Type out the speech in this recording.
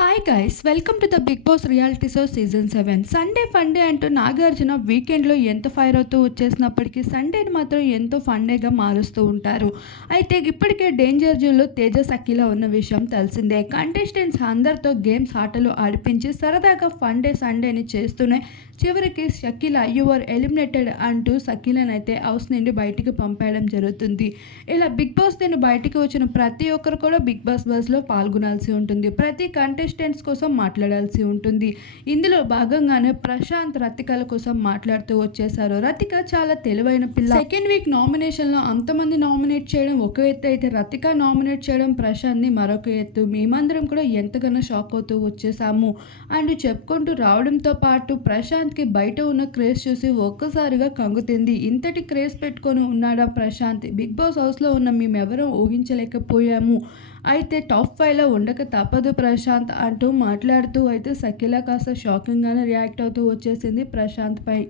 Hi guys, welcome to the Bigg Boss reality show season 7. Sunday funday అంటూ నాగార్జున వీకెండ్లో ఎంత fire అవుతూ వచ్చేసినప్పటికీ సండేని మాత్రం ఎంతో ఫండేగా మారుస్తూ ఉంటారు. అయితే ఇప్పటికే డేంజర్ జోన్లో తేజ సఖీలా ఉన్న విషయం తెలిసిందే. కంటెస్టెంట్స్ అందరితో గేమ్స్ ఆటలు ఆడిపించి సరదాగా ఫండే సండేని చేస్తూనే చివరికి షకీలా యువర్ ఎలిమినేటెడ్ అంటూ షకీలాని అయితే హౌస్ నుండి బయటికి పంపేయడం జరుగుతుంది. ఇలా బిగ్ బాస్ దీన్ని బయటికి వచ్చిన ప్రతి ఒక్కరు కూడా బిగ్ బాస్ బస్లో పాల్గొనాల్సి ఉంటుంది. ప్రతి కంటెస్టెంట్స్ కోసం మాట్లాడాల్సి ఉంటుంది. ఇందులో భాగంగానే ప్రశాంత్ రతికల కోసం మాట్లాడుతూ వచ్చేసారు. రతిక చాలా తెలివైన పిల్ల. సెకండ్ వీక్ నామినేషన్లో అంతమంది నామినేట్ చేయడం ఒక ఎత్తు అయితే రతిక నామినేట్ చేయడం ప్రశాంత్ని మరొక ఎత్తు. మేమందరం కూడా ఎంతగానో షాక్ అవుతూ వచ్చేసాము అండ్ చెప్పుకుంటూ రావడంతో పాటు ప్రశాంత్కి బయట ఉన్న క్రేజ్ చూసి ఒక్కసారిగా కంగుతింది. ఇంతటి క్రేజ్ పెట్టుకొని ఉన్నాడా ప్రశాంత్? బిగ్ బాస్ హౌస్లో ఉన్న మేమెవరూ ఊహించలేకపోయాము. అయితే టాప్ 5లో ఉండక తప్పదు ప్రశాంత్ అంటూ మాట్లాడుతూ అయితే షకీలా కాస్త షాకింగ్గానే రియాక్ట్ అవుతూ వచ్చేసింది ప్రశాంత్ పై.